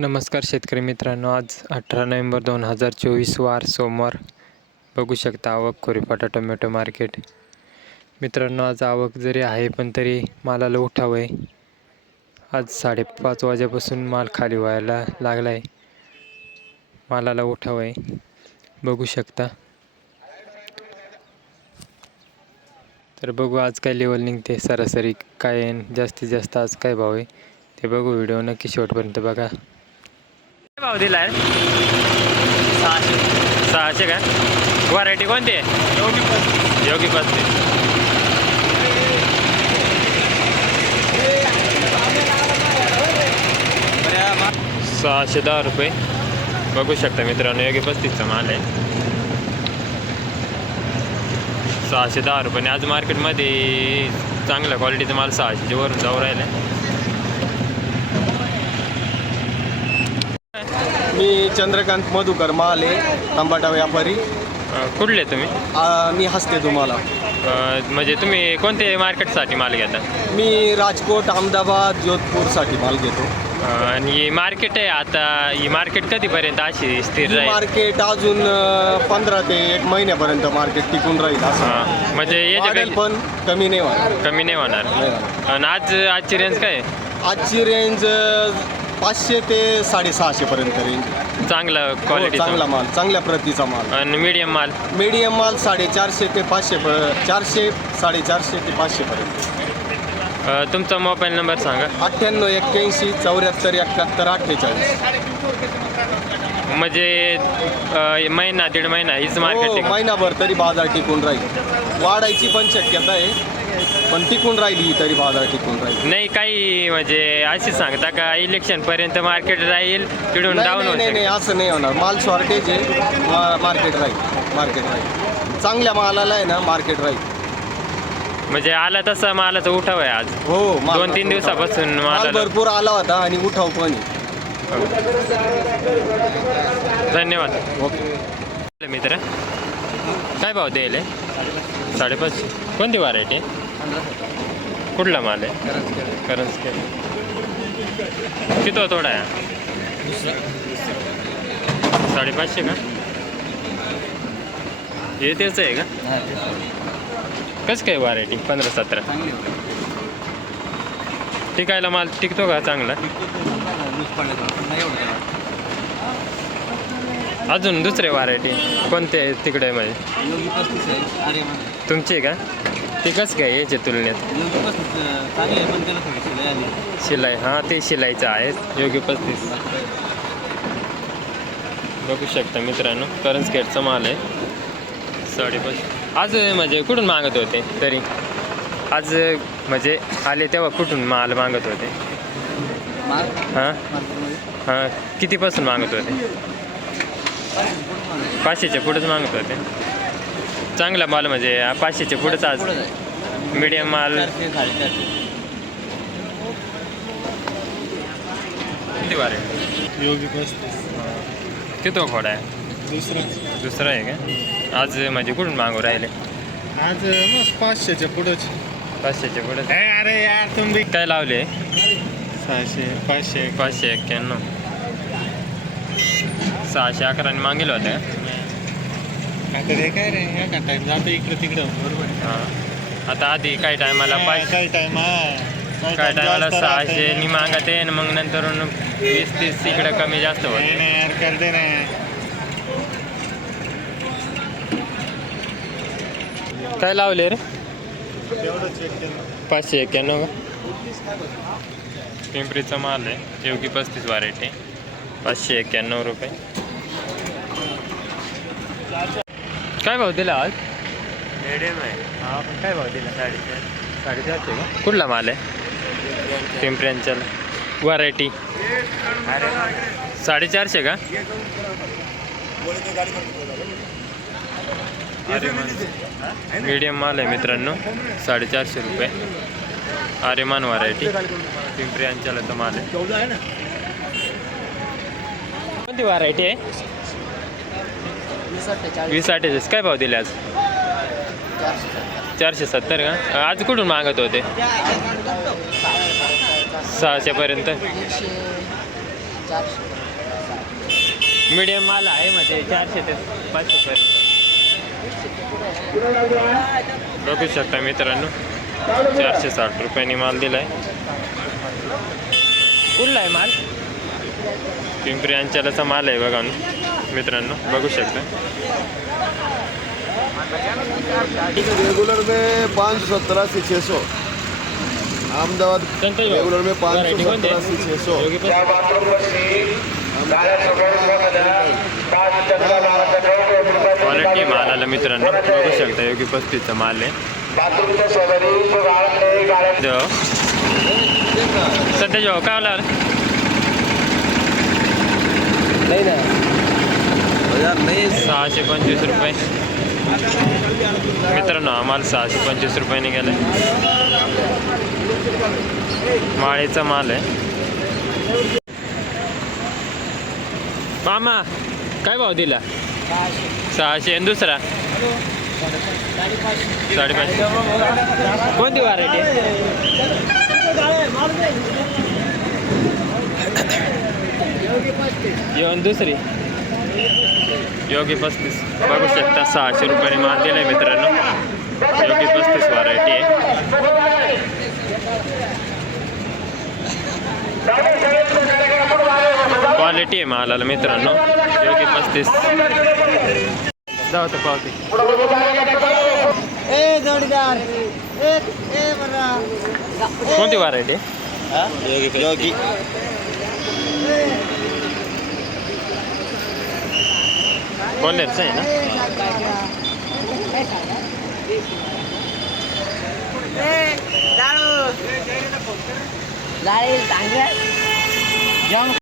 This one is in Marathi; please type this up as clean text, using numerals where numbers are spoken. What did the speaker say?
नमस्कार शेतकरी मित्रांनो, आज 18 नोव्हेंबर 2024 वार सोमवार. बघू शकता आवक कोरीपाटा टोमॅटो मार्केट. मित्रांनो, आज आवक जरी आहे पण तरी मालाला उठाव आहे. आज 5:30 वाजेपासून माल खाली व्हायला लागला आहे. मालाला उठाव आहे, बघू शकता. तर बघू आज काय लेवल निघते, सरासरी काय आहे, जास्तीत जास्त आज काय भाव आहे ते बघू. व्हिडिओ नक्की शेवटपर्यंत बघा. भाव दिला आहे 600 का? व्हरायटी कोणती आहे? योगी 35. ₹610 बघू शकता मित्रांनो. योगी 35चा माल आहे. ₹610. आज मार्केटमध्ये चांगल्या क्वालिटीचा माल 600च्या वरून जाऊ राहिला आहे. मी चंद्रकांत मधुकर माले टमाटा व्यापारी. कुठले तुम्ही? मी हसते तुम्हाला. म्हणजे तुम्ही कोणते मार्केटसाठी माल घेता? मी राजकोट, अहमदाबाद, जोधपूरसाठी माल घेतो. आणि ही मार्केट आहे आता, ही मार्केट कधीपर्यंत अशी स्थिर राहील? मार्केट अजून 15 ते 1 महिन्यापर्यंत मार्केट टिकून राहील. असं म्हणजे याच्या पण कमी नाही होणार. कमी नाही होणार. आणि आजची रेंज काय आहे? आजची रेंज 500 ते 650 पर्यंत रेंज. चांगला क्वालिटी, चांगला माल, चांगल्या प्रतीचा माल. आणि मीडियम माल? मीडियम माल 450 ते 500, 400, 450 ते 500 पर्यंत. तुमचा मोबाईल नंबर सांगा. 98 81 74 71 48. म्हणजे महिना दीड महिना हीच मार्केट? महिनाभर तरी बाजार टिकून राहील. वाढायची पण शक्यता आहे, पण टिकून राहिली तरी बाजार टिकून राहील. नाही काही म्हणजे अशी सांगता का इलेक्शन पर्यंत मार्केट राहील तिकडून डाऊन होईल? नाही, असं नाही होणार. माल शॉर्टेज आहे, मार्केट राहील. चांगल्या मालाला आहे ना मार्केट राहील. म्हणजे आला तसा मालाचा उठाव आहे आज? हो, 2-3 दिवसापासून माल भरपूर आला होता आणि उठाव पण आहे. धन्यवाद. ओके मित्र, काय भाव द्यायला? 550. कोणती व्हरायटी? कुठला माल आहे? करंजखेड. किती तोडा आहे? 550 का? हे तेच आहे का? कसं काय व्हरायटी? 15-17 टिकायला माल टिकतो का चांगला? अजून दुसरे व्हरायटी कोणते तिकडे? म्हणजे तुमची का? ती कसं काय याच्या तुलनेत? शिलाई, हां ते शिलाईचं आहे. योगी 35 बघू शकता मित्रांनो. करंजखेडचा माल आहे. 550. आज म्हणजे कुठून मागत होते तरी? आज म्हणजे आले तेव्हा कुठून माल मागत होते? हां कितीपासून मागत होते? 500च्या पुढंच मागत होते. चांगला माल म्हणजे 500च्या पुढंच आज. मीडियम माल किती वार आहे? योगी 35. किती खोडा आहे? दुसरा आहे का? आज म्हणजे कुठून मागू राहिले? आज 500च्या पुढंच. 500च्या पुढं. अरे यार तुम्ही काय लावले? 600, 500, 591. 611 मागेल होतं का? आता रे काय रे ह्या का टाइम जातो इकडं तिकडं. बरोबर. हां आता आधी काही टायमाला काही टाइम काय टायमाला 600 मागत आहे आणि मग नंतर 20-30 इकडं कमी जास्त होते. करते ना. काय लावले रे? 591 का? पिंपरीचा माल आहे. योगी 35 व्हरायटी. 591 रुपये. काय भाव दिला आज? मीडियम आहे. हां पण काय भाव दिला? 450 का? कुठला माल आहे? पिंपरी अंचल व्हरायटी. 450 का? मीडियम माल आहे मित्रांनो. 450 रुपये. आर्यमान व्हरायटी. पिंपरी अंचलाचा माल आहे. कोणती व्हरायटी आहे? 20-48. काय भाव दिले आज? 470 का? आज कुठून मागत होते? 600 पर्यंत. मीडियम माल आहे म्हणजे 400 ते 500 पर्यंत. बघू शकता मित्रांनो 460 रुपयांनी माल दिलाय. कुठला आहे माल? पिंपरी अंचलाचा माल आहे बघा मित्रांनो, बघू शकता. रेगुलर में 517 से 600, अहमदाबाद रेगुलर में 517 से 600. क्वालिटी मालाला मित्रांनो बघू शकता. योगी 35चा माल आहे. सध्या जेव्हा काय आला नहीं ना 625 रुपये मित्रांनो. हा माल 625 रुपयाने गेलाय. माळेचा माल आहे. मामा काय भाव दिला? 600. आणि दुसरा 550. कोणती व्हरायटी? येऊन दुसरी योगी 35 बघू शकता. 600 रुपयाने माल दिलाय मित्रांनो. योगी 35 व्हरायटी आहे. क्वालिटी आहे मालाला मित्रांनो. योगी 35 जाऊ तर पावती. कोणती व्हरायटी? योगी कॉलेजचं आहे ना.